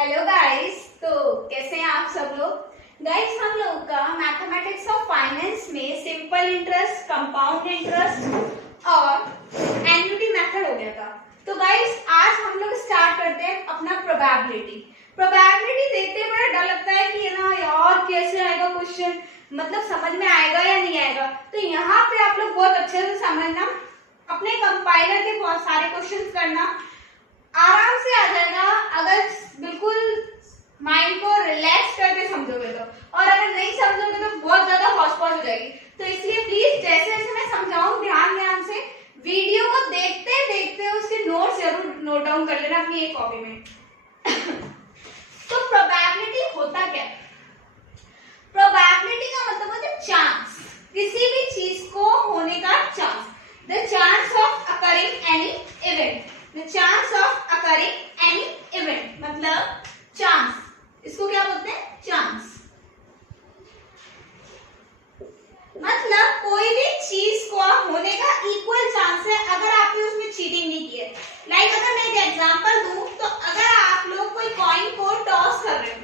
Hello guys. तो कैसे हैं आप सब लोग। गाइस हम लोग का मैथमेटिक्स ऑफ फाइनेंस में सिंपल इंटरेस्ट, कंपाउंड इंटरेस्ट और एन्युटी मेथड हो गया था। तो गाइस आज हम लोग स्टार्ट करते हैं अपना प्रोबेबिलिटी। देखते बड़ा डर लगता है कि ना यार कैसे आएगा क्वेश्चन, मतलब समझ में आएगा या नहीं आएगा। तो यहाँ पे आप लोग बहुत अच्छे से समझना, अपने कंपाइलर के बहुत सारे क्वेश्चन करना, आराम से आ जाएगा अगर बिल्कुल माइंड को रिलैक्स करके समझोगे तो। और अगर नहीं समझोगे तो बहुत ज्यादा हौच-पौच हो जाएगी। तो इसलिए प्लीज जैसे जैसे मैं समझाऊं ध्यान से वीडियो को देखते देखते उसके नोट्स जरूर नोट डाउन कर लेना अपनी एक कॉपी में। तो प्रोबेबिलिटी होता क्या है? प्रोबेबिलिटी का मतलब होता है चांस, किसी भी चीज को होने का chance. The chance of occurring any event, the chance of occurring any event मतलब चांस, इसको क्या बोलते हैं? चांस। मतलब कोई भी चीज को होने का इक्वल चांस है अगर आपने उसमें चीटिंग नहीं की है। लाइक अगर मैं एक एग्जांपल दूं तो अगर आप लोग कोई कॉइन को टॉस कर रहे हो,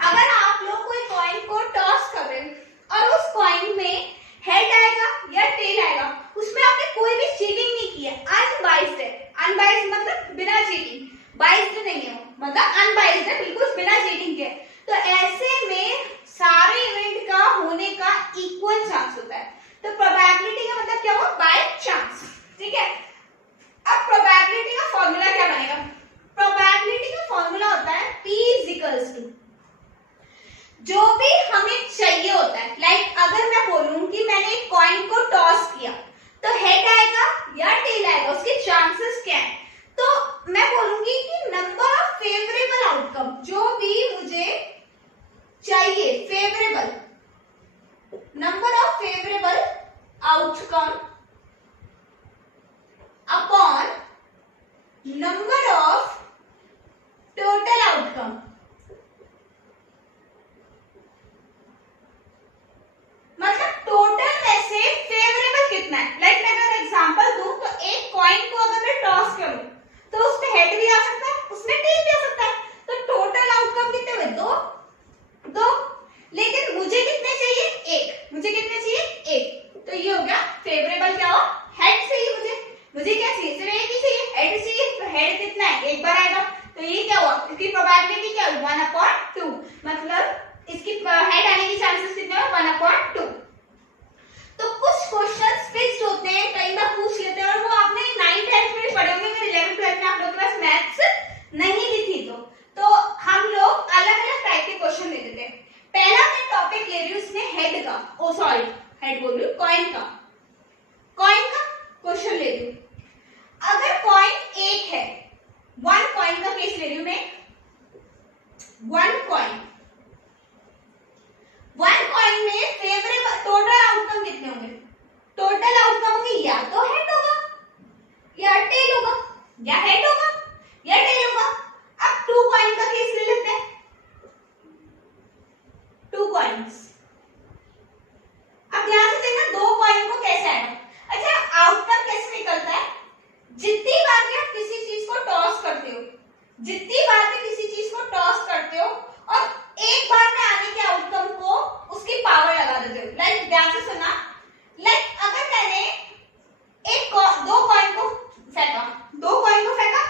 अगर आप लोग कोई कॉइन को टॉस कर रहे हो और उस कॉइन में हेड आएगा या टेल आएगा, उसमें आपने कोई भी चीटिंग नहीं की है, अनबाइस्ड है। अनबाइस्ड मतलब बिना चीटिंग, बाइस्ड नहीं है, मतलब अनबाइस्ड है, बिल्कुल बिना चीटिंग के। तो ऐसे में सारे इवेंट का होने का इक्वल चांस होता है। तो प्रोबेबिलिटी का मतलब क्या हुआ? By chance. ठीक है। अब प्रोबेबिलिटी का फॉर्मूला क्या बनेगा? प्रोबेबिलिटी का फॉर्मूला होता है P = जो भी हमें चाहिए होता है। लाइक अगर मैं बोलूं कि मैंने एक कॉइन को टॉस किया तो हेड आएगा या टेल आएगा, उसके चांसेस क्या है? तो मैं बोलूंगी कि नंबर ऑफ फेवरेबल आउटकम, जो भी मुझे चाहिए favourable, number of favourable outcome upon number of total outcome. मतलब टोटल में से फेवरेबल कितना है। लाइक मैं अगर एग्जांपल दूं तो एक कॉइन को अगर मैं टॉस करूं तो उसमें हेड भी आ सकता है, उसमें टेल भी आ सकता है। तो टोटल आउटकम कितने हुए? दो। लेकिन मुझे कितने चाहिए? एक। मुझे कितने चाहिए? एक। तो ये हो गया फेवरेबल। क्या हो? हेड चाहिए मुझे क्या चाहिए? सिर्फ एक ही चाहिए, हेड चाहिए। तो हेड कितना है? एक बार आएगा। तो ये क्या हुआ? इसकी प्रोबेबिलिटी क्या हुई? 1/2। मतलब इसकी हेड आने की चांसेस कितने हैं? 1/2। तो कुछ क्वेश्चंस फिक्स्ड होते हैं, कई बार पूछ लेते हैं, और वो आपने 9th 10th में पढ़े होंगे, अगर 11th 12th में आप लोगों के पास मैथ्स नहीं भी थी तो हम लोग अलग अलग टाइप के क्वेश्चन ले लेते हैं। पहला मैं टॉपिक ले रही हूँ इसमें हेड का, हेड बोल रही हूँ, कॉइन का क्वेश्चन ले रही हूँ। अगर कॉइन एक है, 1 कॉइन का केस ले रही हूँ मैं। 1 कॉइन में फेवरेबल टोटल आउटकम कितने होंगे? टोटल आउटकम होंगे या तो हेड होगा या टेल होगा, या हेड होगा या टेल होगा। अब 2 कॉइन का केस ले लेते हैं। 2 कॉइन्स, अब ध्यान से देखना 2 कॉइन को कैसे आएगा। अच्छा, आउटकम कैसे निकलता है? जितनी बार भी आप किसी चीज को टॉस करते हो, और एक बार में आने के आउटकम को उसकी पावर लगा देते हो। लाइक ध्यान से सुनना, लाइक अगर मैंने दो कॉइन को फेंका,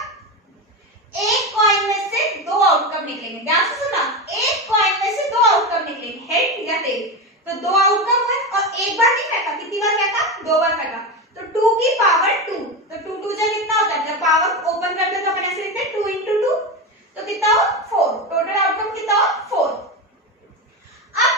एक कॉइन में से 2 आउटकम निकलेंगे। ध्यान से सुनना, एक कॉइन में से 2 आउटकम निकलेंगे, हेड या टेल। तो 2 आउटकम हुए और एक बार नहीं फेंका, कितनी बार फेंका? 2 बार फेंका। तो 2 की पावर 2, तो 2 2 जा कितना होता है? जब पावर ओपन करते हैं तो अपन ऐसे लिखते हैं 2 × 2, तो कितना हो? 4। टोटल आउटकम कितना हो? 4। अब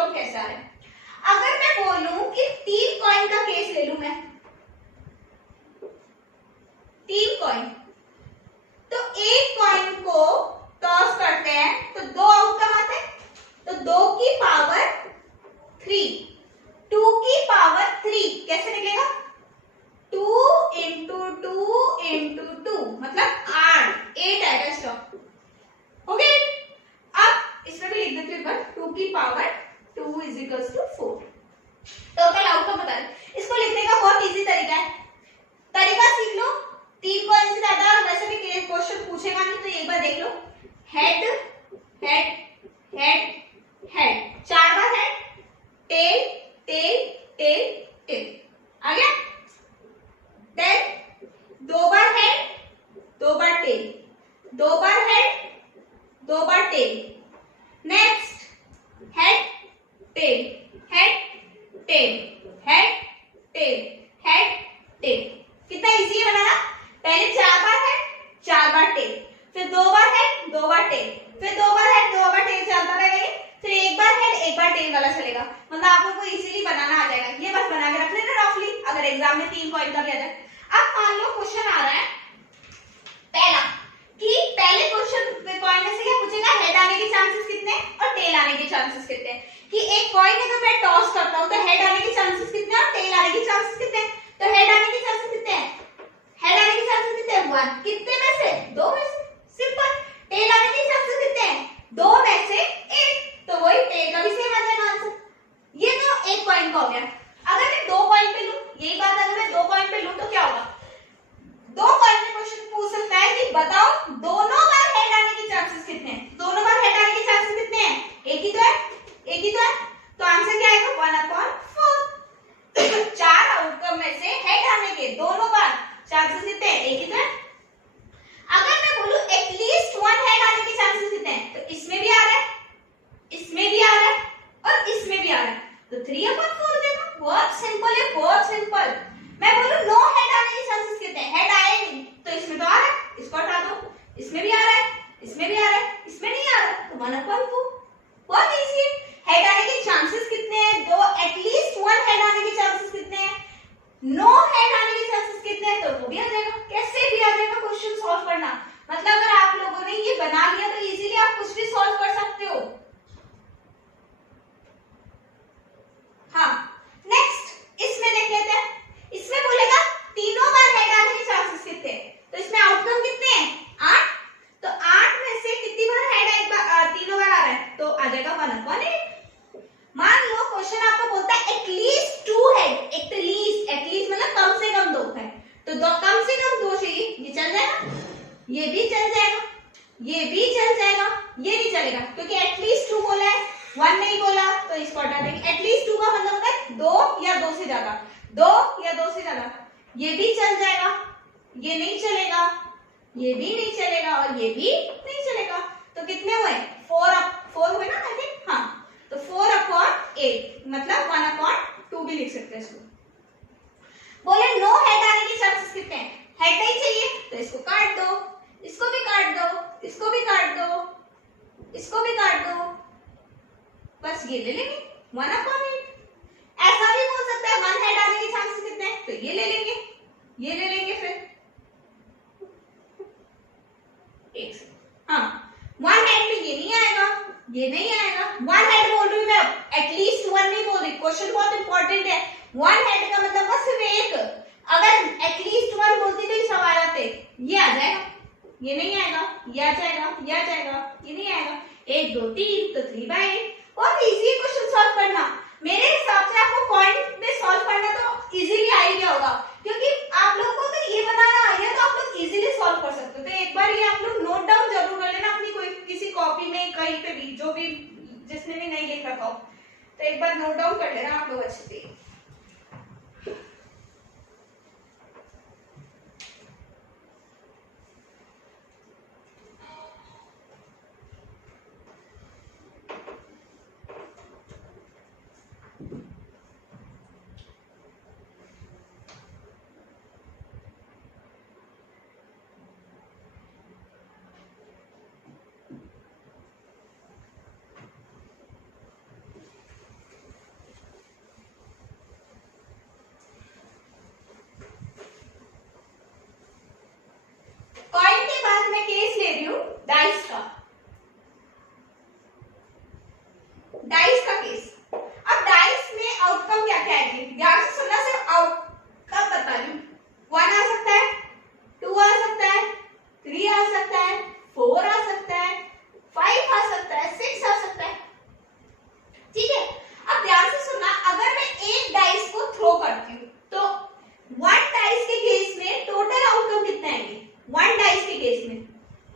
आउटकम कैसे आ रहा है। अगर मैं बोलूं कि 3 कॉइन का केस ले लूं मैं, 3 कॉइन, तो एक कॉइन को टॉस करते हैं तो 2 आउटकम आते हैं, तो 2 की पावर 3, 2 की पावर 3 कैसे निकलेगा, 2 इंटू 2 इंटू 2 मतलब 8 आएगा स्टॉक। हो गया। अब इसमें भी लिख देते हैं पर 2 की power 2 is equals to 4। Total outcome बता रहे। इसको लिखने का बहुत इजी तरीका है, तरीका सीख लो। 3 कॉइन से ज्यादा वैसे भी क्वेश्चन पूछेगा नहीं, तो एक बार देख लो। हेड हेड हेड हेड, 4 बार head, tail tail tail tail, आ गया। देन 2 बार हेड, 2 बार टेल, 2 बार हेड, 2 बार tail, next head tail head tail head tail head tail. कितना इजी है बनाना। पहले 4 बार हेड, 4 बार टेल, फिर 2 बार हेड, 2 बार टेल, फिर 2 बार हेड, 2 बार टेल चलता रहेगा, फिर 1 बार हेड 1 बार टेल वाला चलेगा। मतलब आप लोगों को इजीली बनाना आ जाएगा। ये बस बना के रख लेना रफली, अगर एग्जाम में 3 कॉइन का भी आ जाए। अब मान लो क्वेश्चन आ रहा है पहला, कि पहले क्वेश्चन कॉइन में से क्या पूछेगा, हेड आने के चांसेस कितने और टेल आने के चांसेस कितने हैं। कि एक कॉइन अगर मैं टॉस करता हूं तो हेड आने के चांसेस कितने और टेल आने के चांसेस कितने हैं। तो हेड आने के चांसेस कितने हैं, हेड आने के चांसेस कितने हैं, 1, कितने में से, 2 में से, सिंपल। टेल आने के चांसेस कितने हैं, 2 में से 1, तो वही टेल का भी सेम आ जाएगा आंसर। ये तो एक कॉइन का हो गया। अगर मैं 2 कॉइन पे लूं, यही बात अगर मैं 2 कॉइन पे लूं तो क्या होगा, 2 कॉइन पे क्वेश्चन पूछ सकता है कि बताओ दोनों बार हेड आने के चांसेस कितने हैं। दोनों बार हेड आने के चांसेस कितने हैं, एक ही तो है, एक ही तो है, तो आंसर क्या आएगा, 1/4। 4 आउटकम में से हेड आने के दोनों बार चांसेस कितने हैं, एक ही तो है। अगर मैं बोलूं एटलीस्ट 1 हेड आने के चांसेस कितने हैं, तो इसमें भी आ रहा है, इसमें भी आ रहा है और इसमें भी आ रहा है, तो 3/4 देगा। बहुत सिंपल है, बहुत सिंपल। मैं बोलूं नो हेड आने के चांसेस कितने हैं, हेड आए नहीं, तो इसमें तो आ रहा है, इसको हटा दो, इसमें भी आ रहा है, इसमें भी आ रहा है, इसमें नहीं आ रहा, तो 1/2। बहुत इजी है। हेड आने के चांसेस कितने हैं, दो, एटलीस्ट 1 हेड आने के चांसेस कितने हैं, नो हेड आने के चांसेस कितने हैं, तो वो भी आ जाएगा, कैसे भी आ जाएगा। क्वेश्चन सॉल्व करना मतलब अगर आप लोगों ने ये बना लिया तो इजीली आप कुछ भी सॉल्व कर सकते हो। हाँ, नेक्स्ट इसमें देख लेते हैं। इसमें बोलेगा तीनों बार हेड आने के चांसेस कितने हैं, तो इसमें आउटकम कितने हैं, 8, तो 8 में से कितनी बार हेड तीनों बार आ रहा है, तो आ जाएगा 1/8। मान लो क्वेश्चन आपको बोलता है एटलीस्ट 2 हेड, एटलीस्ट मतलब कम से कम 2 है, तो कम से कम 2 चाहिए, ये चल जाएगा, ये भी चल जाएगा, ये भी चल जाएगा, ये नहीं चलेगा क्योंकि एटलीस्ट 2 बोला है, 1 नहीं बोला, तो इसको हटा देंगे। एटलीस्ट 2 का मतलब होता है 2 या 2 से ज्यादा, 2 या 2 से ज्यादा, ये भी चल जाएगा, ये नहीं चलेगा, ये भी नहीं चलेगा और ये भी नहीं चलेगा, तो कितने हुए, 4 हुए ना, आई थिंक। हाँ, तो 4/8 मतलब 1/2 भी लिख सकते हैं इसको। बोले नो हेड आने के चांसेस कितने हैं, हेड नहीं चाहिए, तो इसको काट दो, इसको भी काट दो, इसको भी काट दो, इसको भी काट दो, बस ये ले लेंगे 1/8। ऐसा भी हो सकता है 1 हेड आने के चांसेस कितने हैं, तो ये ले लेंगे, ये ले लेंगे, फिर एक से, हाँ 1 हेड में ये नहीं आएगा, ये नहीं आएगा। 1 हेड बोल रही हूँ मैं, एटलीस्ट 1 नहीं बोल रही, क्वेश्चन बहुत इंपॉर्टेंट है। 1 हेड का मतलब बस सिर्फ एक, अगर एटलीस्ट 1 बोलती तो ये सवाल आते, ये आ जाएगा, ये नहीं आएगा, ये आ जाएगा, ये आ जाएगा, ये नहीं आएगा, 1 2 3, तो 3/8। बहुत इजी क्वेश्चन सॉल्व करना। मेरे हिसाब से आपको पॉइंट में सॉल्व करना तो इजीली आ ही गया होगा, क्योंकि आप लोगों को अगर ये बनाना आ गया तो आप लोग इजीली सॉल्व कर सकते हो। तो एक बार ये आप लोग नोट डाउन जरूर कर लेना अपनी कोई किसी कॉपी में, कहीं पे भी, जो भी जिसने भी नहीं लिख रखा हो, तो एक बार नोट डाउन कर लेना आप लोग अच्छे से।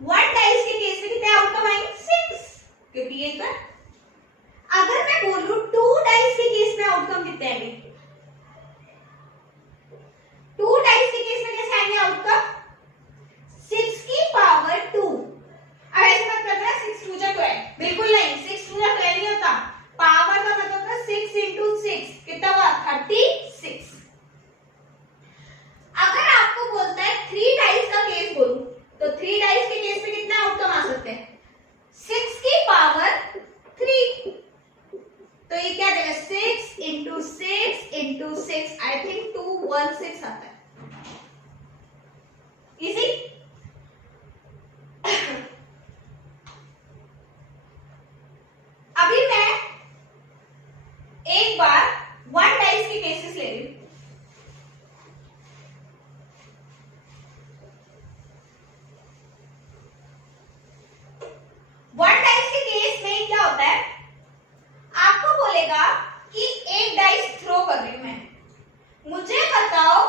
वन डाइस के केस में कितने आउटकम आएंगे? 6, क्योंकि ये तो है। अगर मैं बोलूं टू डाइस के केस में आउटकम कितने आएंगे? टू डाइस के केस में कैसे आएंगे आउटकम? 6 की पावर 2। अब ऐसे मत करना 6 2 जा 12, बिल्कुल नहीं, 6 2 जा 12 नहीं होता। पावर का मतलब होता है 6 into 6, कितना हुआ? 36। अगर आपको बोलता है 3 डाइस का केस बोलूं, तो 3 डाइस के केस में कितने आउटकम आ सकते हैं? 6 की पावर 3। तो ये क्या देगा? 6 into 6 into 6, आई थिंक 216 आता है। इजी। अभी मैं एक बार वन डाइस के केसेस ले रही हूं। वन डाइस के केस में क्या होता है? आपको बोलेगा कि एक डाइस थ्रो कर रही हूं मैं, मुझे बताओ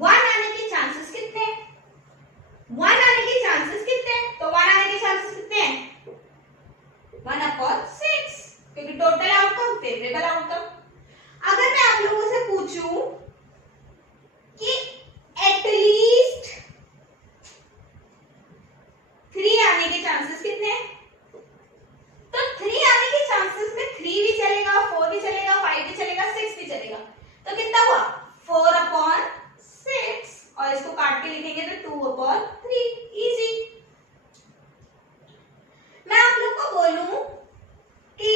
1 आने के चांसेस कितने हैं? 1 आने के चांसेस कितने हैं? तो 1 आने के चांसेस कितने हैं? 1/6, क्योंकि टोटल आउटकम फेवरेबल आउटकम। अगर मैं आप लोगों से पूछूं कि एटलीस्ट 3 आने के चांसेस कितने हैं, तो 3 आने के चांसेस में 3 भी चलेगा, 4 भी चलेगा, 5 भी चलेगा, 6 भी चलेगा। तो कितना हुआ? 4/6, और इसको काट के लिखेंगे तो 2/3। इजी। मैं आप लोग को बोलूं कि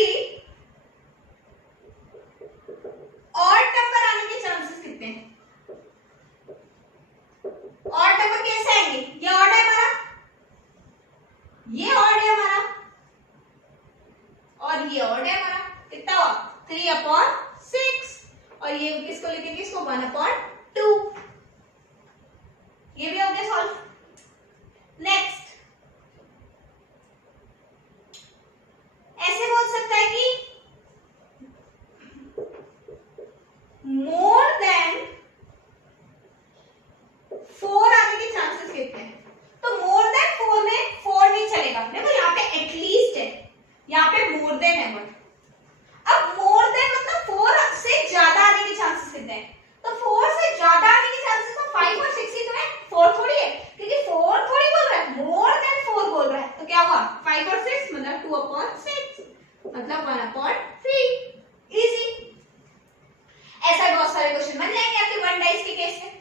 ऑड नंबर आने के चांसेस कितने हैं? ऑड नंबर कैसे आएंगे? ये ऑड है हमारा, ये ऑड है हमारा, और ये ऑड है हमारा। कितना हुआ? 3/6, और ये किसको लिखेंगे? इसको 1/2। ये भी हो गया सॉल्व। नेक्स्ट, ऐसे बोल सकता है कि मोर देन 4 आने के चांसेस कितने हैं? तो मोर देन 4 में 4 नहीं चलेगा, देखो यहाँ पे एटलीस्ट है, यहाँ पे मोर देन है। बट अब मोर देन मतलब 4 से ज्यादा आने के चांसेस कितने हैं? तो 4 से ज्यादा आने के चांसेस तो 5 और 6 ही तो है, 4 थोड़ी है, क्योंकि 4 थोड़ी बोल रहा है, मोर देन 4 बोल रहा है। तो क्या हुआ? 5 और 6 मतलब 2/6, मतलब 1/3। इजी। ऐसा बहुत सारे क्वेश्चन बन जाएंगे आपके वन डाइस के केस में।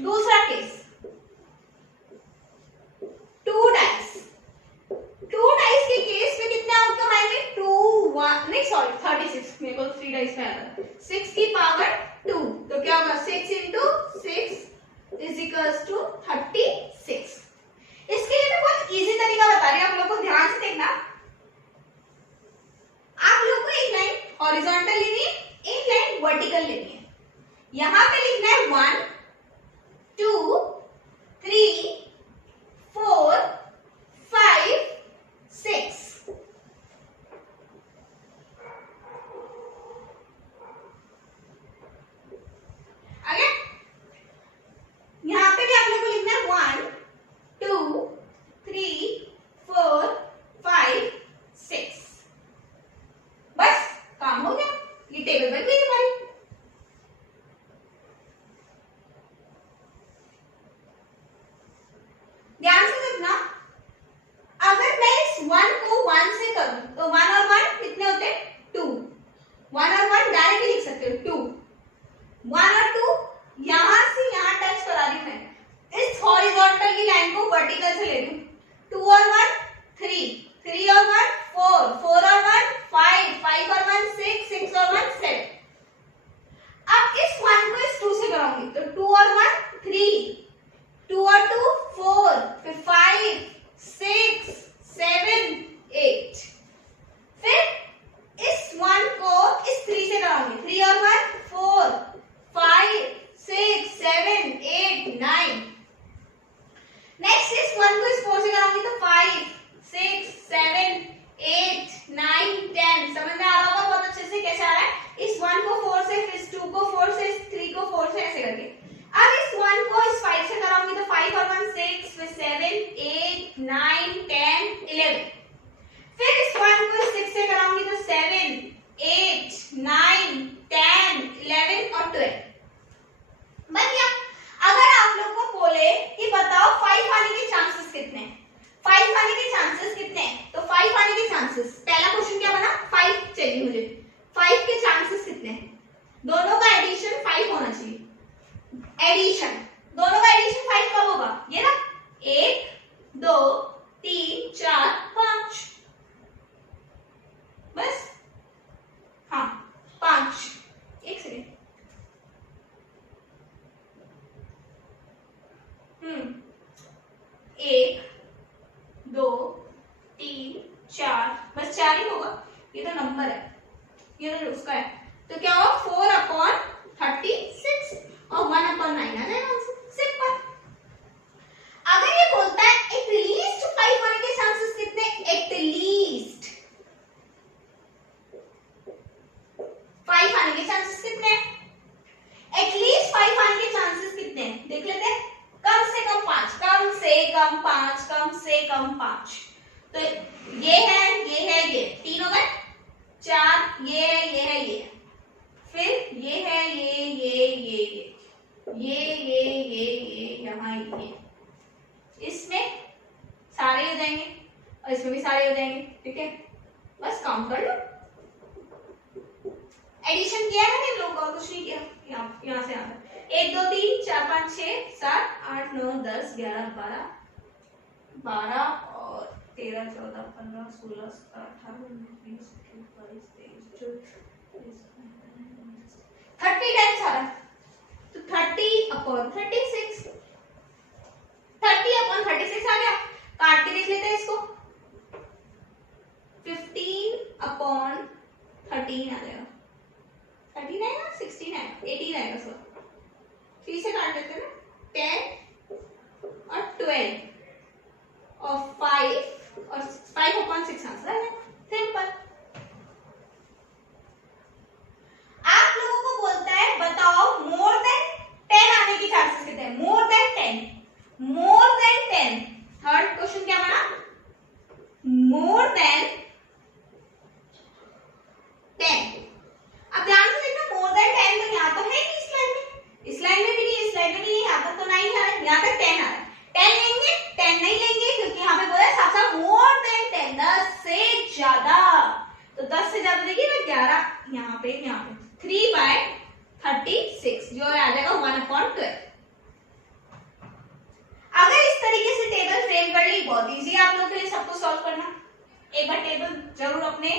दूसरा केस, 2 डाइस। 2 डाइस के केस में कितने आउटकम आएंगे? 2 1 नहीं सॉरी 36, मेरे को 3 डाइस में आया था। 6 की पावर 2, तो क्या होगा? 6 into 6 इज इक्वल्स टू 36। इसके लिए मैं बहुत इजी तरीका बता रही हूं, आप लोगों को ध्यान से देखना। आप लोग को एक लाइन हॉरिजॉन्टल लेनी है, एक लाइन वर्टिकल लेनी है। यहां पे लिखना है 1 2 3 4 5 6। आगे यहां पे भी आप लोगों को लिखना है 1 2 3 4 5 6। बस काम हो गया, ये टेबल बन गई हमारी। ध्यान से देखना, अगर मैं इस 1 को 1 से करूं तो 1 और 1 कितने होते हैं? 2। 1 और 1 डायरेक्टली लिख सकते हो 2। 1 और 2 यहां से यहां टच करा रही हूं मैं, इस हॉरिजॉन्टल की लाइन को वर्टिकल से ले रही हूं। 2 और 1 3, 3 और 1 4, 4 और 1 5, 5 और 1 6, 6 और 1 7। अब इस 1 को इस 2 से कराऊंगी तो 2 और 1 3, 2 और 2 4, फिर 5 6 7 8। फिर इस 1 को इस 3 से कराऊंगी, 3 और 1 4 5 6 एडिशन, दोनों का एडिशन 5 कब होगा? ये ना 1 2 3 4 5, बस हाँ 5। एक सेकेंड, 1 2 3 4, बस 4 ही होगा, ये तो नंबर है, ये तो उसका है, तो क्या होगा 4/36 और 1/9 आ जाएगा आंसर, सिंपल। अगर ये बोलता है एटलीस्ट 5 होने के चांसेस कितने, एटलीस्ट 5 आने के चांसेस कितने हैं, एटलीस्ट 5 आने के चांसेस कितने हैं देख लेते हैं। कम से कम 5, कम से कम 5, कम से कम 5, तो ये है ये 3 हो गए, 4 ये है ये, फिर ये है ये यहाँ ये, इसमें सारे हो जाएंगे और इसमें भी सारे हो जाएंगे, ठीक है, बस काउंट कर लो। एडिशन किया है ना इन लोगों का, कुछ नहीं किया, यहाँ से यहाँ तक 1 2 3 4 5 6 7 8 9 10 11 12 और 13 14 15 16 17 18 19 20 21 22 23 30 टाइम्स आ रहा है, तो 30/36, 30/36 आ गया, काट के देख लेते हैं इसको, 15/13 आ जाएगा, 13 आएगा, 16 आएगा, 18 आएगा, सर 3 से काट लेते हैं ना, 10 और 12 और 5 और 5/6 आंसर आ जाएगा, सिंपल। आप लोगों को बोलता है बताओ मोर देन 10 आने की चांसेस कितने हैं, more than 10, more than 10, third question क्या बना, मोर देन 10। अब ध्यान से देखना, मोर देन 10 तो यहाँ तो है नहीं इस लाइन में, इस लाइन में भी नहीं, इस लाइन में भी नहीं, यहाँ तक तो 9 आ रहा है, यहाँ तक 10 आ रहा है, 10 लेंगे, 10 नहीं लेंगे क्योंकि यहाँ पे बोला है साफ साफ मोर देन 10, 10 से ज्यादा, तो 10 से ज्यादा देखिए ना 11 यहाँ पे 3/36 जो आ जाएगा 1/12। अगर इस तरीके से टेबल फ्रेम कर ली, बहुत इजी है आप लोगों के लिए सबको सॉल्व करना, एक बार टेबल जरूर अपने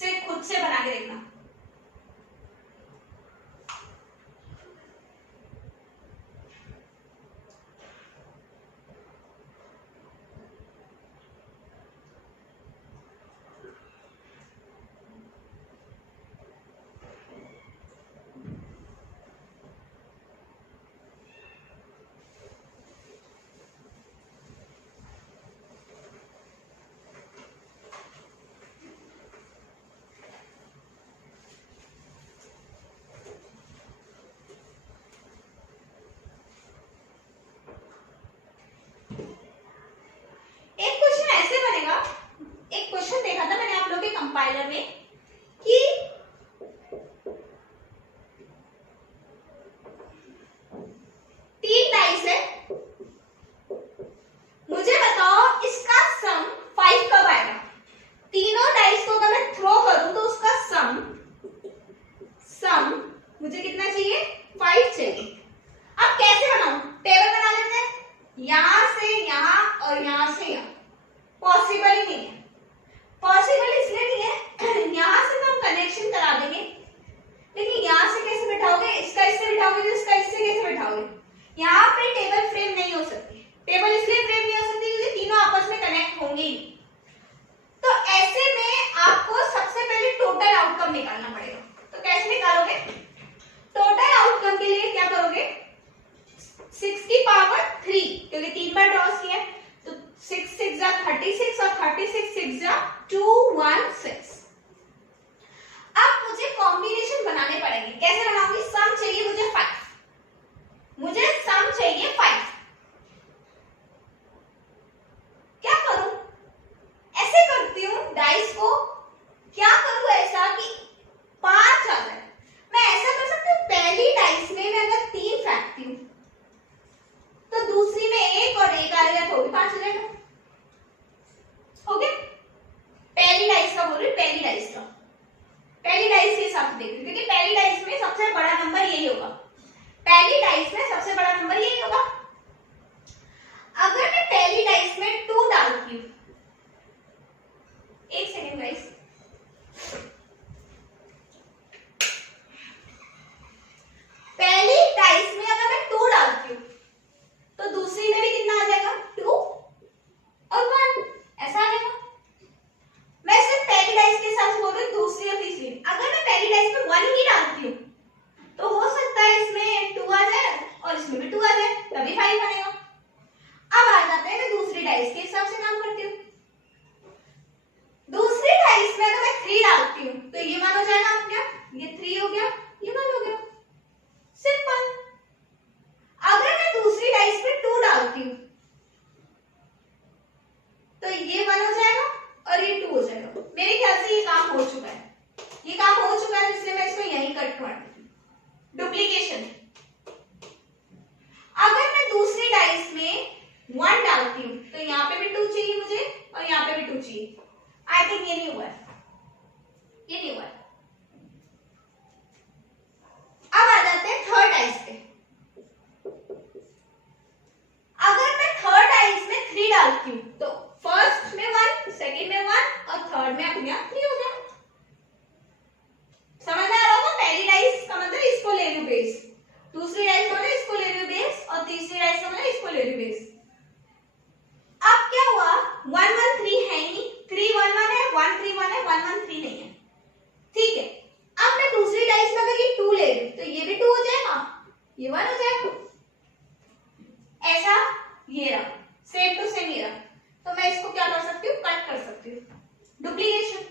से खुद से बना के देखना। कंपाइलर में कि तीन डाइस है, मुझे बताओ इसका सम 5 कब आएगा। तीनों डाइस को अगर मैं थ्रो करूं तो उसका सम मुझे कितना चाहिए, 5 चाहिए। अब कैसे बनाऊं, टेबल बना लेते हैं, यहां से यहां और यहां से यहां। पॉसिबल ही नहीं है, पॉसिबल इसलिए नहीं है, यहां से तो हम कनेक्शन करा देंगे, लेकिन यहां से कैसे बिठाओगे, इसका इससे बिठाओगे तो इसका इससे कैसे बिठाओगे। यहाँ पे टेबल फ्रेम नहीं हो सकती, टेबल इसलिए फ्रेम नहीं हो सकती क्योंकि तीनों आपस में कनेक्ट होंगे ही। तो ऐसे में आपको सबसे पहले टोटल आउटकम निकालना पड़ेगा। तो कैसे निकालोगे, टोटल आउटकम के लिए क्या करोगे, 6 की पावर 3, क्योंकि 3 बार क्रॉस किया, तो 6 6 जा 36 और 36 6 जा 216। अब मुझे कॉम्बिनेशन बनाने पड़ेंगे, कैसे बनाऊंगी, सम चाहिए मुझे 5, मुझे सम चाहिए 5। क्या करूं, ऐसे करती हूं डाइस को, क्या करूं ऐसा कि 5 आ जाए। मैं ऐसा कर सकती हूँ, पहली डाइस में मैं अगर 3 फेंकती हूँ तो दूसरी में 1 और 1 आ गया तो भी 5 हो जाएगा। ओके, पहली डाइस का बोल रही, पहली डाइस का, पहली डाइस के हिसाब से देख रही, क्योंकि पहली डाइस में सबसे बड़ा नंबर यही होगा, पहली डाइस में सबसे बड़ा 1 डालती हूँ तो यहाँ पे भी 2 चाहिए मुझे और यहाँ पे भी 2 चाहिए। आई थिंक ये नहीं हुआ है, ये नहीं हुआ है। अब आ जाते हैं थर्ड डाइस पे। अगर मैं थर्ड डाइस में 3 डालती हूँ तो फर्स्ट में 1, सेकंड में 1 और थर्ड में अपने आप 3 हो गया। समझ आ रहा होगा? पहली डाइस का मतलब इसको ले लूं बेस, दूसरी डाइस का मतलब इसको ले लूं बेस और तीसरी डाइस का मतलब इसको ले लूं बेस। अब क्या हुआ, 1 1 3 है ही नहीं, 3 1 1 है, 1 3 1 है, 1 1 3 नहीं है। ठीक है, अब मैं दूसरी डाइस में अगर ये 2 ले लूं तो ये भी 2 हो जाएगा, ये 1 हो जाएगा। ऐसा ये रहा, सेम टू सेम ये रहा। तो मैं इसको क्या कर सकती हूँ, कट कर सकती हूँ, डुप्लीकेशन।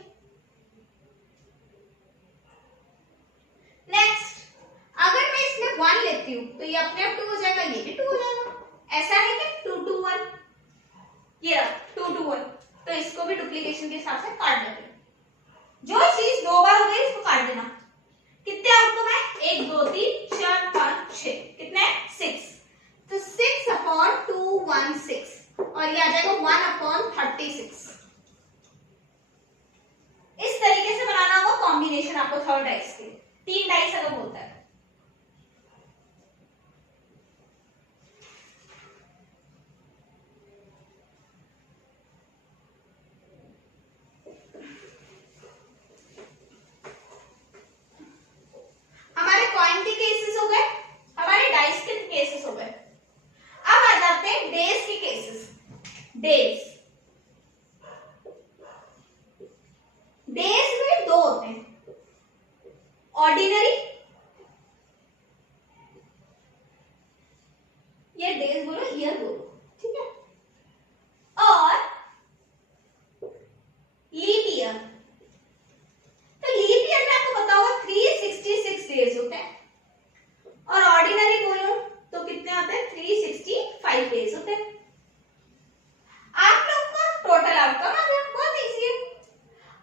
नेक्स्ट, अगर मैं इसमें 1 लेती हूँ तो ये अपने आप 2 हो जाएगा, ये भी 2 हो जाएगा। ऐसा है कि 2 2 1, ये रहा 2 2 1। तो इसको भी डुप्लीकेशन के हिसाब से काट देते हैं। जो चीज 2 बार हो गई इसको काट देना। कितने आउटकम है, 1 2 3 4 5 6, कितने है 6। तो 6 अपॉन 2 1 6 और ये आ जाएगा 1 अपॉन 36। इस तरीके से बनाना होगा कॉम्बिनेशन आपको थर्ड डाइस के। 3 डाइस अगर होता है हमारे कॉइन के केसेस हो गए, हमारे डाइस के केसेस हो गए। अब आ जाते हैं डेज के केसेस। डेज में 2 होते हैं, ऑर्डिनरी, ये डेज बोलो ईयर बोलो, ठीक है, और लीप ईयर। तो लीप ईयर में आपको पता होगा 366 डेज होते हैं और ऑर्डिनरी बोलो तो कितने होते हैं, 365 डेज होते हैं। आप लोग का टोटल आउटकम आ गया, बहुत इजी है।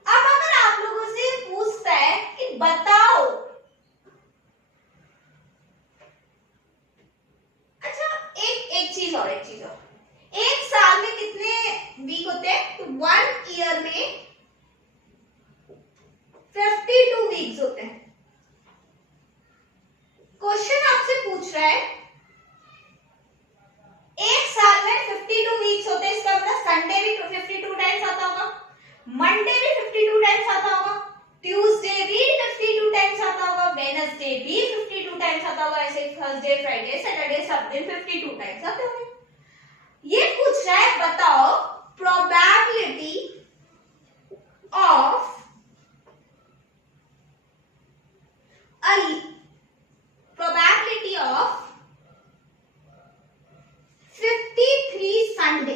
अब अगर आप लोगों से पूछता है कि बताओ, अच्छा एक चीज और, एक साल में कितने वीक होते हैं, तो 1 ईयर में 52 वीक्स होते हैं। क्वेश्चन आपसे पूछ रहा है एक साल में 52 वीक्स होते हैं, इसका मतलब संडे भी 52 टाइम्स आता होगा, मंडे भी 52 टाइम्स आता होगा, ट्यूसडे भी 52 टाइम्स आता होगा, वेडनेसडे भी 52 टाइम्स आता होगा, ऐसे थर्सडे फ्राइडे सैटरडे सब दिन 52 टाइम्स आते होंगे। ये पूछ रहा है बताओ probability of probability of 53 Sunday.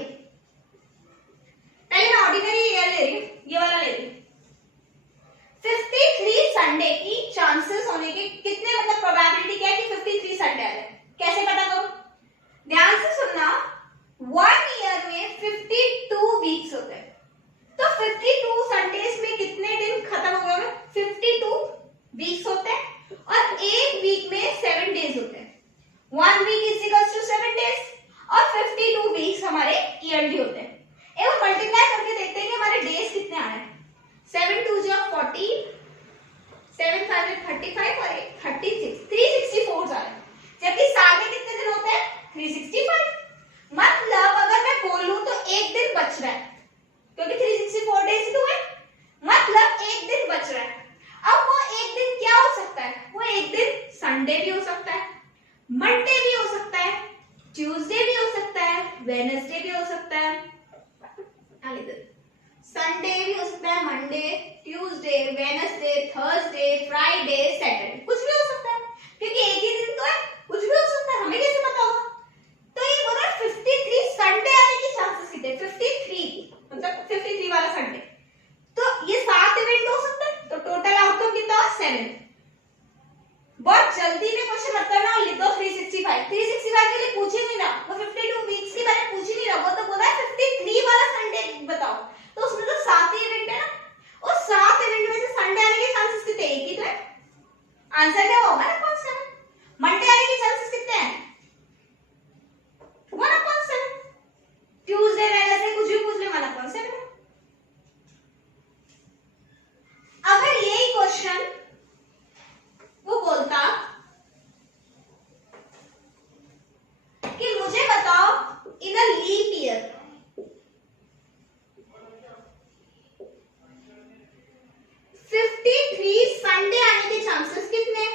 पहले मैं ऑर्डिनरी ईयर ले रही हूं, ये वाला ले रही हूं। 53 संडे की चांसेस होने के कितने, मतलब प्रोबेबिलिटी क्या है कि 53 संडे आ जाए। कैसे पता करूं, ध्यान से सुनना। 1 ईयर में 52 वीक्स होते हैं, तो 52 संडेज में कितने दिन खत्म हो गए, 52 वीक्स होते हैं और एक वीक में 7 डेज होते हैं। 1 week is equals to 7 days और 52 वीक्स हमारे ईयरली होते हैं। एक बार मल्टीप्लाई करके देखते हैं कि हमारे डेज कितने आ रहे हैं। 7 2 जा 40, 7 5 35 और 36, 364 आ रहे हैं। जबकि साल में कितने दिन होते हैं, 365। मतलब अगर मैं बोलूं तो एक दिन बच रहा है, क्योंकि 364 डेज तो है, मतलब एक दिन बच रहा है। अब वो एक दिन क्या हो सकता है, वो एक दिन संडे भी हो सकता है, मंडे भी हो सकता है, ट्यूसडे भी हो सकता है, वेडनेसडे भी हो सकता है, संडे भी हो सकता है, Monday, Tuesday, Wednesday, Thursday, Friday, Saturday, कुछ भी हो सकता है, क्योंकि एक ही दिन तो है, कुछ भी हो सकता है, हमें कैसे पता होगा। तो ये बोल रहा है 53 संडे आने की चांसेस कितने, 53 मतलब 53 वाला संडे। तो ये 7 इवेंट हो सकता है, तो टोटल आउटकम कितना, 7। बहुत जल्दी में क्वेश्चन मत करना और लिख दो 365 के लिए पूछ ही नहीं रहा, वो 52 वीक्स के बारे में पूछ ही नहीं रहा, वो तो बोला है 53 वाला संडे बताओ। तो उसमें तो 7 ही इवेंट है ना, और 7 इवेंट में से संडे आने के चांसेस कितने, एक ही तो है। आंसर क्या होगा ना, कौन सा मंडे आने के चांसेस कितने हैं, इन अ लीप ईयर 53 संडे आने के चांसेस कितने हैं?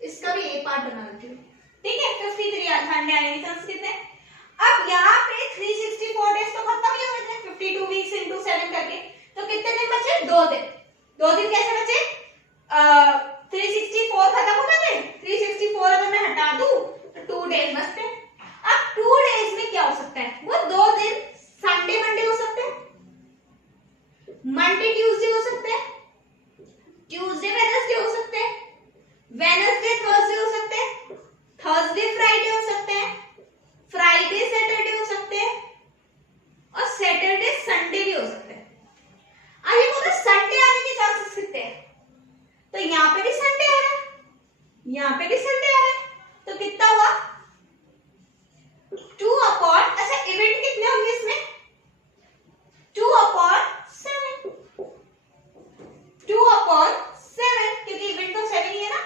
इसका भी एक पार्ट बना लेती हूँ, ठीक है। 53 संडे आने के चांसेस कितने हैं? अब यहाँ पे 364 डेज तो खत्म ही हो गए थे, 52 वीक्स इंटू 7 करके, तो कितने दिन बचे? 2 दिन। 2 दिन कैसे बचे? 364 खत्म हो गए थे, 364 अगर मैं हटा दूं तो 2 डेज बचते हैं। अब 2 डेज में क्या हो सकता है? वो 2 दिन संडे मंडे हो सकते हैं, मंडे ट्यूसडे हो सकते हैं, ट्यूसडे वेडनेसडे हो सकते हैं, वेडनेसडे थर्सडे हो सकते हैं, थर्सडे फ्राइडे हो सकते हैं, फ्राइडे सैटरडे हो सकते हैं, और सैटरडे संडे भी हो सकते हैं। आइए बोलो संडे आने के चांसेस कितने हैं? तो यहाँ पे भी संडे आ रहा है, यहाँ पे भी संडे आ रहा है, तो कितना हुआ? 2 अपॉन, अच्छा इवेंट कितने होंगे इसमें? 2 अपॉन 7, 2 अपॉन 7, क्योंकि इवेंट तो 7 ही है ना,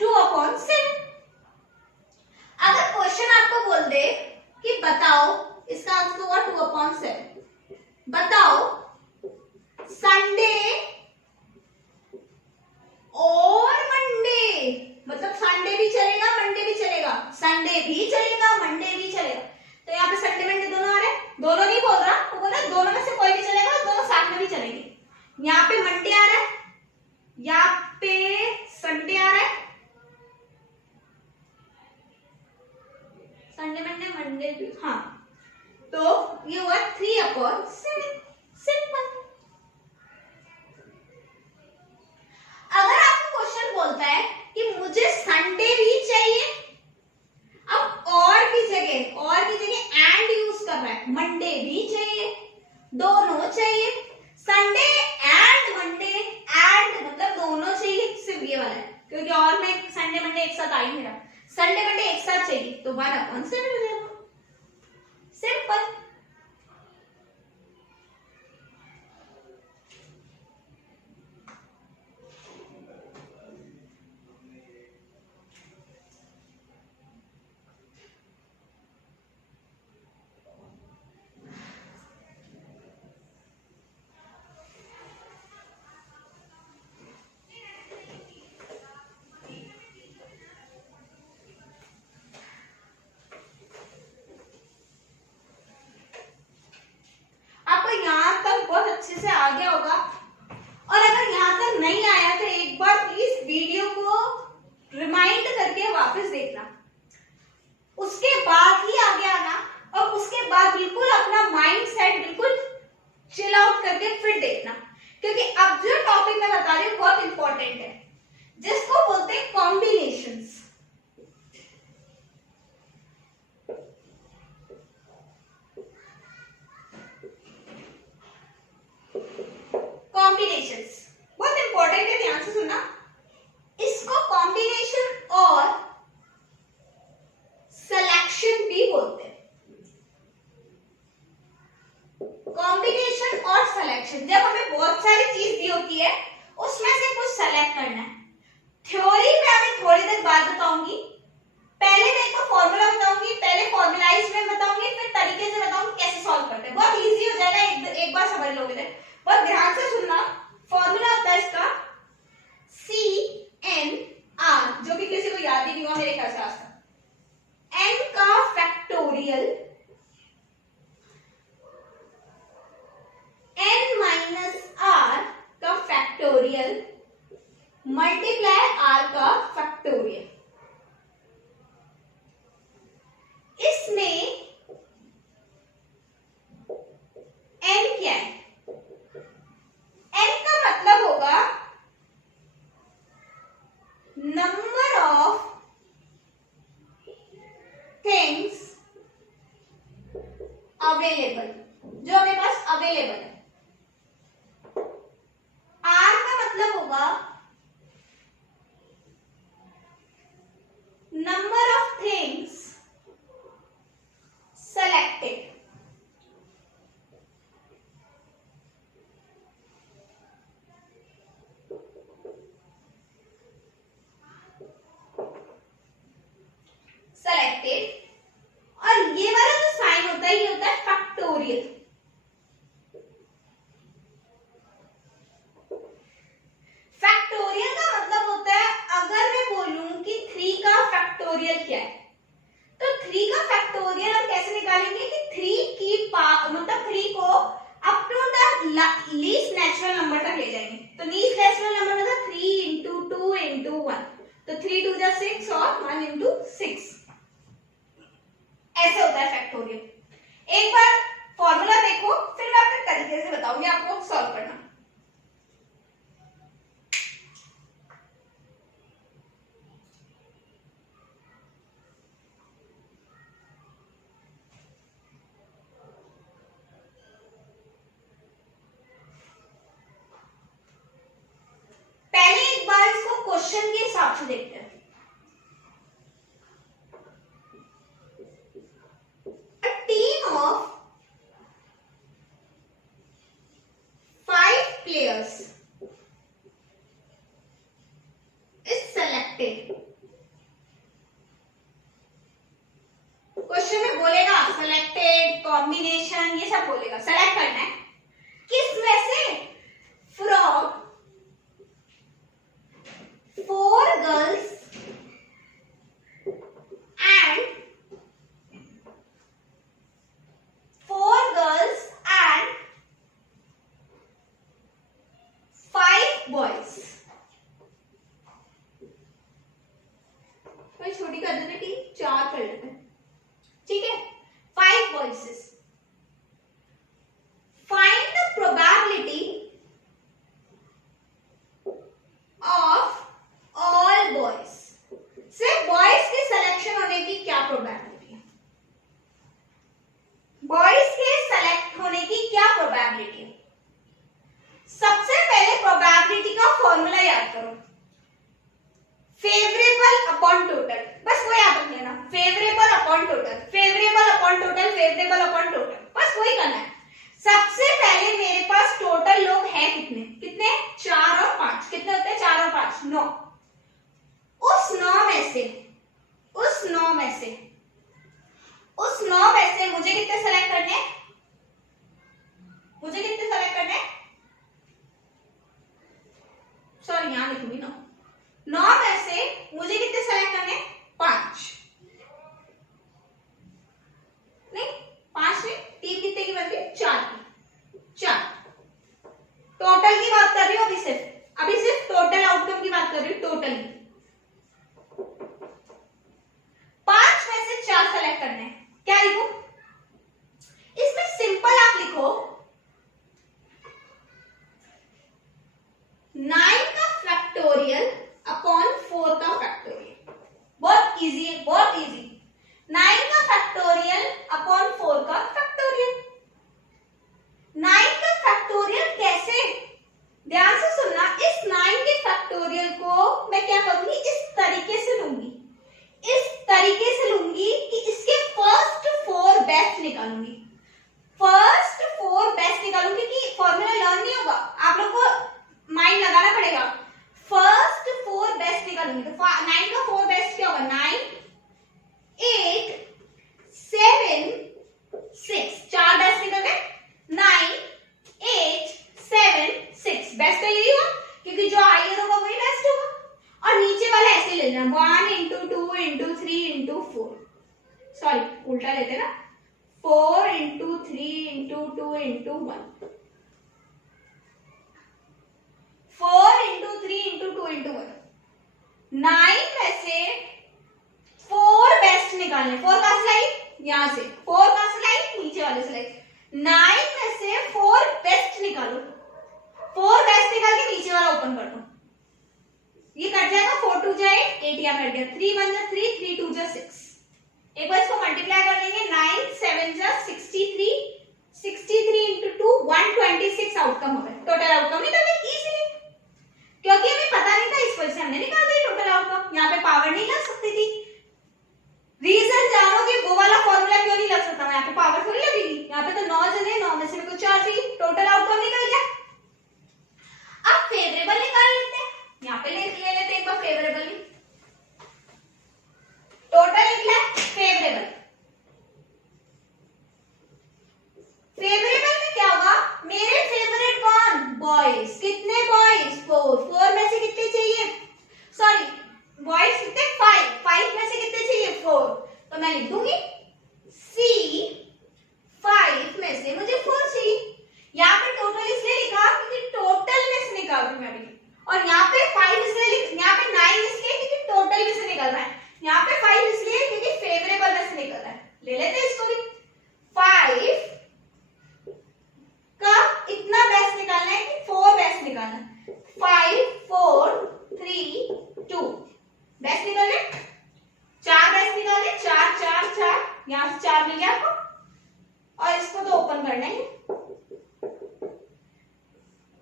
2 अपॉन 7। अगर क्वेश्चन आपको बोल दे कि बताओ, इसका आंसर होगा 2 अपॉन 7, बताओ संडे और मंडे, मतलब संडे भी चलेगा मंडे भी चलेगा, संडे भी चलेगा मंडे भी चलेगा, तो यहाँ पे संडे मंडे दोनों आ रहे हैं, दोनों नहीं बोल रहा, वो बोल रहा दोनों में से कोई भी चलेगा, दोनों साथ में भी चलेंगे। यहाँ पे मंडे आ रहा है, यहाँ पे संडे आ रहा है, संडे मंडे मंडे भी, हाँ, तो ये हुआ 3 अपॉन 7, सिंपल। अगर आपको क्वेश्चन बोलता है कि मुझे संडे भी चाहिए, अब और की जगह एंड यूज कर रहा है, मंडे भी चाहिए, दोनों चाहिए, संडे एंड मंडे, एंड मतलब दोनों चाहिए, सिर्फ ये वाला है, क्योंकि और में संडे मंडे एक साथ आ ही नहीं रहा, संडे मंडे एक साथ चाहिए, तो 1 अपॉन 7 हो जाएगा, सिंपल। अच्छे से आ गया होगा, और अगर यहाँ तक नहीं आया तो एक बार प्लीज वीडियो को रिमाइंड करके वापस देखना, उसके बाद ही आगे आना, और उसके बाद बिल्कुल अपना माइंड सेट बिल्कुल चिल आउट करके फिर देखना, क्योंकि अब जो टॉपिक मैं बता रही हूँ बहुत इंपॉर्टेंट है, जिसको बोलते हैं कॉम्बिनेशंस। कॉम्बिनेशंस बहुत इंपॉर्टेंट है, ध्यान से सुनना। इसको कॉम्बिनेशन और सिलेक्शन भी बोलते हैं। कॉम्बिनेशन और सिलेक्शन, जब हमें बहुत सारी चीज दी होती है उसमें से कुछ सेलेक्ट करना है। थ्योरी में अभी थोड़ी देर बाद बताऊंगी, पहले मैं एक फॉर्मूला बताऊंगी, पहले फॉर्मुलाइज में बताऊंगी, फिर तरीके से बताऊंगी कैसे सॉल्व करते हैं, बहुत इजी हो जाएगा, एक बार समझ लोगे तो। बहुत ध्यान से सुनना, फॉर्मूला होता है इसका CNR, जो कि किसी को याद ही नहीं हुआ मेरे ख्याल से आज तक, n का फैक्टोरियल n माइनस r का फैक्टोरियल मल्टीप्लाई r का फैक्टोरियल। इसमें n क्या है? n का मतलब होगा नंबर ऑफ थिंग्स अवेलेबल, जो हमारे पास अवेलेबल है। r का मतलब होगा number of things selected. Selected, और ये वाला जो साइन होता है ये होता है फैक्टोरियल। फैक्टोरियल का मतलब होता है, अगर मैं बोलूं कि 3 का फैक्टोरियल क्या है, तो 3 का फैक्टोरियल हम कैसे निकालेंगे कि 3 की मतलब 3 को up to the least natural number तक ले जाएंगे। तो लीस्ट नेचुरल नंबर मतलब 3 into 2 into 1, तो 3 2 जा 6 और 1 into 6, ऐसे होता है फैक्टोरियल। एक बार फॉर्मूला देखो, फिर मैं अपने तरीके से बताऊंगी आपको सॉल्व करना। पहले एक बार इसको क्वेश्चन के हिसाब से देखते हैं। A team of 5 players is selected। Question में बोलेगा सेलेक्टेड, कॉम्बिनेशन, ये सब बोलेगा। सेलेक्ट करना है किस में से, फ्रॉम 4 girls and 5 boys। थोड़ी छोटी कर देते टीम, 4 कर लेते हैं, ठीक है। 5 boys। Find the probability of all boys. सिर्फ बॉयज के सिलेक्शन होने की क्या प्रोबेबिलिटी है, बॉयज के सेलेक्ट होने की क्या प्रोबेबिलिटी है। सबसे पहले प्रोबेबिलिटी का फॉर्मूला याद करो, फेवरेबल अपॉन टोटल, बस वो याद रख लेना, favourable upon total, favourable upon total, favourable upon total, बस वही करना है। सबसे पहले मेरे पास टोटल लोग हैं कितने, कितने, 4 और 5, कितने होते हैं 4 और 5, 9। उस 9 में से मुझे कितने सेलेक्ट करने हैं, सॉरी यहां लिखूंगी 9 में से मुझे कितने सेलेक्ट करने हैं, 5 नहीं, 5 में 3 कितने की बनती है, 4 की, 4। टोटल की बात कर रही हूँ अभी सिर्फ टोटल आउटकम की बात कर रही हूँ, टोटल की। 5 में से 4 सेलेक्ट करने हैं, क्या लिखो इसमें, सिंपल आप लिखो 9 का फैक्टोरियल अपॉन 4 का फैक्टोरियल, बहुत इजी है, बहुत इजी। 9 का फैक्टोरियल अपॉन 4 का फैक्टोरियल। 9 का फैक्टोरियल कैसे, ध्यान से सुनना, इस 9 के फैक्टोरियल को मैं क्या करूंगी, इस तरीके से लूंगी कि इसके फर्स्ट 4 बेस्ट निकालूंगी, कि फॉर्मूला लर्न नहीं होगा, आप लोग को माइंड लगाना पड़ेगा। फर्स्ट 4 बेस्ट निकालूंगी, तो 9 का 4 बेस्ट क्या होगा, 9 8 7 6, 4 बेस्ट निकल गए, 9 8 7 6, बेस्ट तो यही होगा क्योंकि जो हाईएस्ट होगा वही बेस्ट होगा। और नीचे वाला ऐसे ले लेना, 1 into 2 into 3 into 4, सॉरी उल्टा लेते ना, 4 into 3 into 2 into 1, 4 into 3 into 2 into 1। 9 में से 4 बेस्ट निकालने, 4 का स्लाइड यहां से, 4 का स्लाइड नीचे वाले स्लाइड, 9 में से 4 बेस्ट निकालो, 4 बेस्ट निकाल के नीचे वाला ओपन कर दो, ये कट जाएगा, 4 2 जा 8 या कट गया, 3 1 जा 3, 3 2 जा 6। एक बार इसको मल्टीप्लाई कर देंगे, 9 7 जा 63, 63 into 2 126 आउटकम होगा, टोटल आउटकम निकल गया इजीली, क्योंकि हमें पता नहीं था इस वजह से हमने निकाल दिया टोटल आउटकम। यहाँ पे पावर नहीं लग सकती थी, रीजन जानो कि वो वाला फॉर्मूला क्यों नहीं लग सकता, यहाँ पे पावर थोड़ी लगेगी, यहाँ पे तो 9 जने, 9 में से मेरे को 4 चाहिए, टोटल आउटकम निकल गया। अब फेवरेबल निकाल लेते हैं, यहाँ पे ले लेते हैं एक बार फेवरेबल, टोटल निकला फेवरेबल। 4 मिल गया आपको, और इसको तो ओपन करना ही,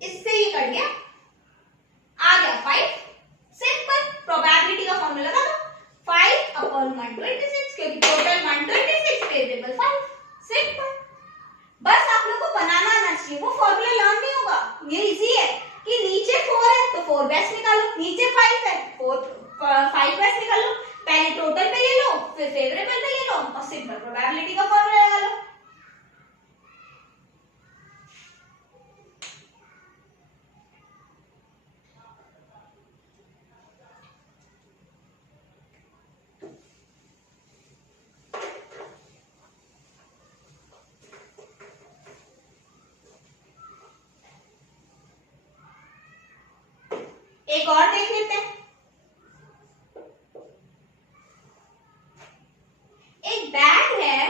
इससे ये कट गया, आ गया 5। सिंपल प्रोबेबिलिटी का फॉर्मूला लगा दो, 5/126, क्योंकि टोटल 126, फेवरेबल 5। सिंपल। बस आप लोग को बनाना आना चाहिए, वो फॉर्मूला लर्न नहीं होगा। ये इजी है कि नीचे 4 है तो 4 बेस्ट निकालो, नीचे 5 है 5 बेस्ट निकालो, पहले टोटल पे ले लो, फिर फेवरेबल पे ले लो, और सिंपल प्रोबेबिलिटी का फॉर्मूला लगा लो। एक और देख लेते हैं। एक बैग है,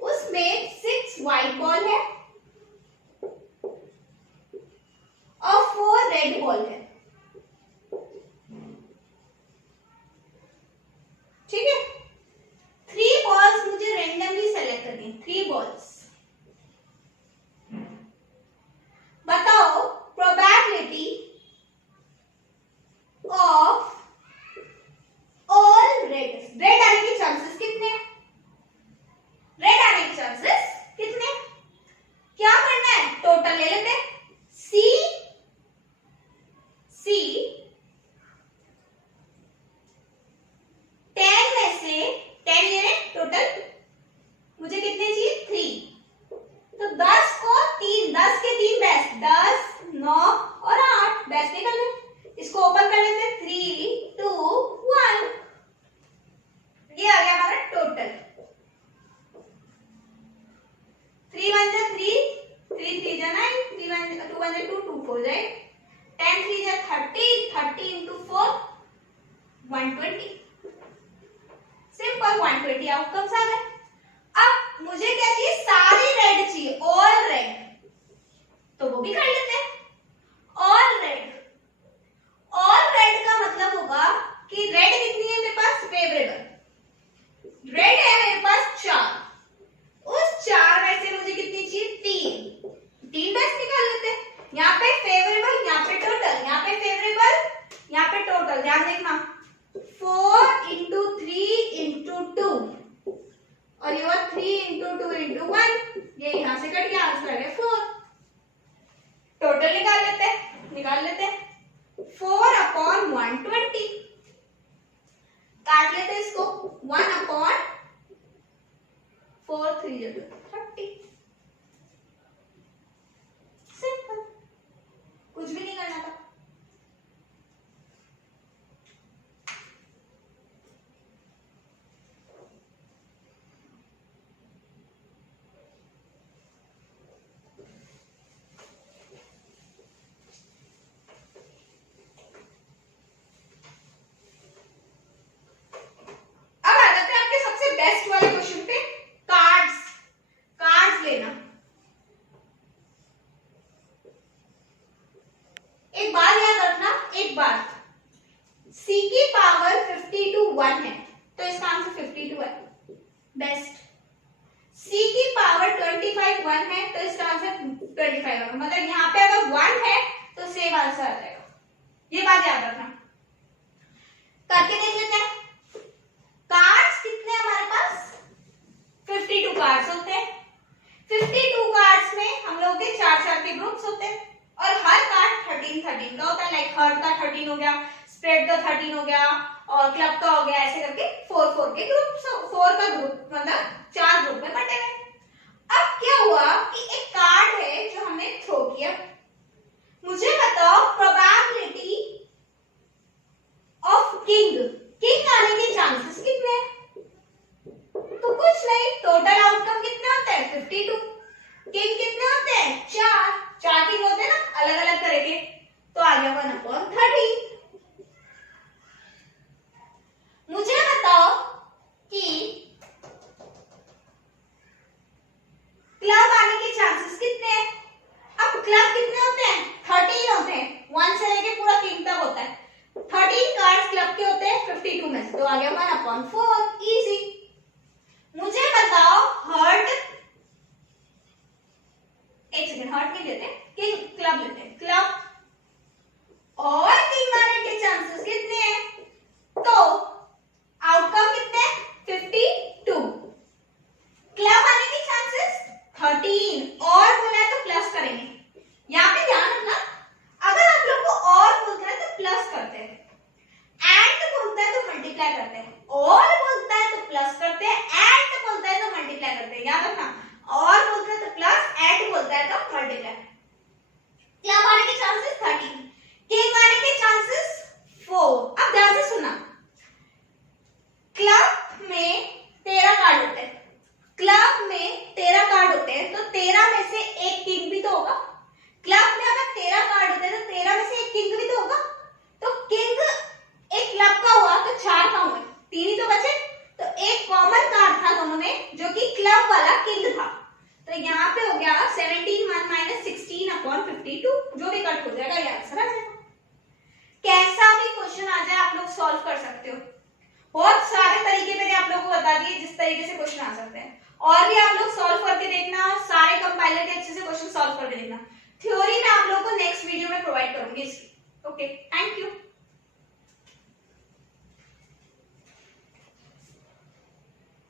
उसमें 6 व्हाइट बॉल है और 4 रेड बॉल है। ठीक है, 3 बॉल्स मुझे रेंडमली सेलेक्ट करनी है, 3 बॉल्स। बताओ probability of all red, red आने के चांसेस कितने हैं? रेड आने के चांसेस कितने? क्या करना है, टोटल ले लेते हैं। सी 10 में से 10 ले रहे टोटल, मुझे कितने चाहिए 3, तो 10 को 3, 10 के 3 बेस्ट, 10, 9 और 8 बेस्ट निकल गए। इसको ओपन कर लेते हैं, 3, 2, 1, ये आ गया हमारा टोटल। 3 1 जा 3, 3 3 जा 9, 3 1 2 1 जा 2, 2 4 जाए, 10 3 जा 30, 30 into 4 120। सिंपल 120 आउटकम्स आ गए। अब मुझे क्या चाहिए, सारी रेड चाहिए, ऑल रेड, तो वो भी कर लेते हैं। ऑल रेड, ऑल रेड का मतलब होगा कि रेड कितनी है मेरे पास, फेवरेबल रेड है मेरे पास 4, उस 4 में से मुझे कितनी चाहिए, 3 बेस्ट निकाल लेते हैं। यहाँ पे फेवरेबल, यहाँ पे टोटल, यहाँ पे फेवरेबल, यहाँ पे टोटल, ध्यान देखना, 4 into 3 into 2, और ये 3 into 2 into 1, ये यहां से कट गया, आंसर आ गया 4। टोटल निकाल लेते हैं 4/120, काट लेते हैं इसको, 1/4 3 30। सिंपल, कुछ भी नहीं करना था। बेस्ट वाले क्वेश्चन पे, कार्ड्स लेना। एक बात याद रखना, एक बात, c की पावर 52 1 है, तो इसका आंसर 52 है, बेस्ट। c की पावर 25 1 है, तो इसका आंसर 25 होगा, मतलब यहाँ पे अगर 1 है तो सेम आंसर आ जाएगा, ये बात याद रखना। करके देख लेते हैं। कार्ड्स कितने हमारे पास, 52 कार्ड्स होते हैं। 52 कार्ड्स में हम लोग के 4-4 के ग्रुप्स होते हैं, और हर कार्ड 13 का होता है, लाइक हर्ट का 13 हो गया, स्प्रेड का 13 हो गया, और क्लब का हो गया, ऐसे करके 4 के ग्रुप्स, 4 का ग्रुप मतलब 4 ग्रुप में बटे हुए। अब क्या हुआ कि एक कार्ड है जो हमने थ्रो किया, मुझे बताओ प्रोबेबिलिटी ऑफ किंग आने के चांसेस कितने हैं? तो कुछ नहीं, टोटल आउटकम कितना होता है 52, किंग कितने होते हैं 4 किंग होते हैं ना अलग अलग तरह के, तो आ गया 1/30। मुझे बताओ कि क्लब आने के चांसेस कितने हैं? अब क्लब कितने होते हैं, 13 होते हैं, 1 से लेके पूरा किंग तक होता है, 13 कार्ड्स क्लब के होते हैं 52 में से, तो आ गया 1/4, इजी। मुझे बताओ हर्ट, एक सेकेंड, हर्ट नहीं लेते, किंग क्लब लेते हैं, क्लब और किंग आने के चांसेस कितने हैं? तो आउटकम कितने हैं? 52। क्लब आने के चांसेस 13 और बोला है तो प्लस करेंगे। यहाँ पे ध्यान रखना, अगर आप लोग को और बोलता है तो प्लस करते हैं, एंड बोलता है तो मल्टीप्लाई करते हैं, और बोलता है तो प्लस करते हैं, एंड बोलता है तो मल्टीप्लाई करते हैं। याद रखना, और बोलता है तो प्लस, एंड बोलता है तो मल्टीप्लाई। क्लब आने के चांसेस 13, किंग आने के चांसेस 4। अब ध्यान से सुनना, क्लब में 13 कार्ड होते हैं, क्लब में 13 कार्ड होते हैं, तो 13 में से एक किंग भी तो होगा। क्लब में अगर 13 कार्ड होते हैं तो 13 में से एक किंग भी तो होगा। तो किंग एक क्लब का हुआ तो 4 का हुए, 3 ही तो बचे। तो एक कॉमन कार्ड था दोनों में जो कि क्लब वाला किंग था। तो यहाँ पे हो गया 17 1 - 16/52, जो भी कट हो जाएगा ये आंसर आ जाएगा। कैसा भी क्वेश्चन आ जाए आप लोग सॉल्व कर सकते हो। बहुत सारे तरीके मैंने आप लोगों को बता दिए जिस तरीके से क्वेश्चन आ सकते हैं, और भी आप लोग सॉल्व करके देखना, सारे कंपाइलर के अच्छे से क्वेश्चन सॉल्व करके देखना। थ्योरी मैं आप लोगों को नेक्स्ट वीडियो में प्रोवाइड करूंगी इसकी। Okay, thank you.